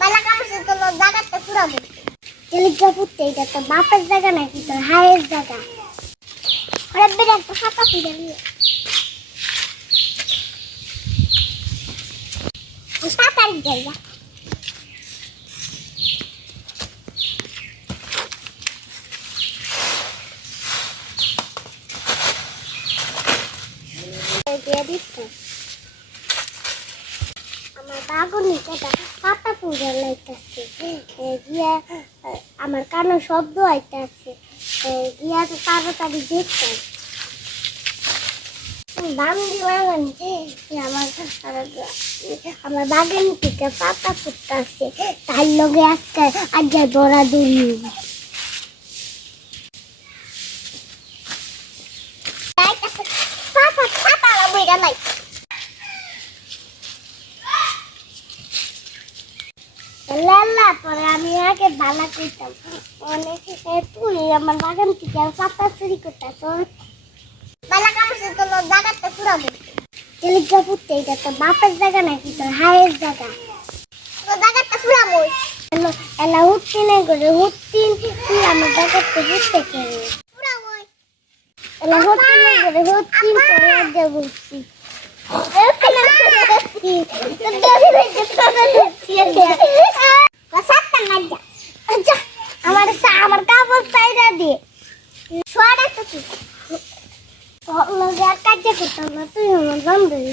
বালা কামছে তো জায়গাটা পুরা টেলিগ্রা পুত্তে এটা তো বাপের জায়গা নাকি তোর হায়ের জায়গা আরে বেটা একটা ফাঁকা পুজা নিয়ে সাত তারিখ জায়গা দিয়ে দিচ্ছে আমার বাগুনি কেটা পাতা পূজা আমার কানে শব্দ আইতেছে। গিয়া তো তাড়াতাড়ি দেখতাম। বান্দি বাগান আমার আমার বাগান থেকে পাতা ফুটতেছে। তার লগে আজকে আজকে দৌড়া দৌড়ি পাতা পাতা বইরা নাই। লাল্লা পরে আমি আগে বালা করতাম অনেক তুই আমার বাগান থেকে পাতা চুরি করতেছ। বালা কামছে তো জায়গাটা পুরা টেলিগ্রাফ উঠতে এটা তো বাপের জায়গা নাকি, তোর হায়ের জায়গা। তো জায়গাটা পুরা মই এলা উঠতি নাই করে উঠতি তুই আমার জায়গাটা উঠতে কেন এলা উঠতি নাই করে উঠতি পরে আর যা বলছি আমার কাজ করতাম না তুই আমার বান্ধবী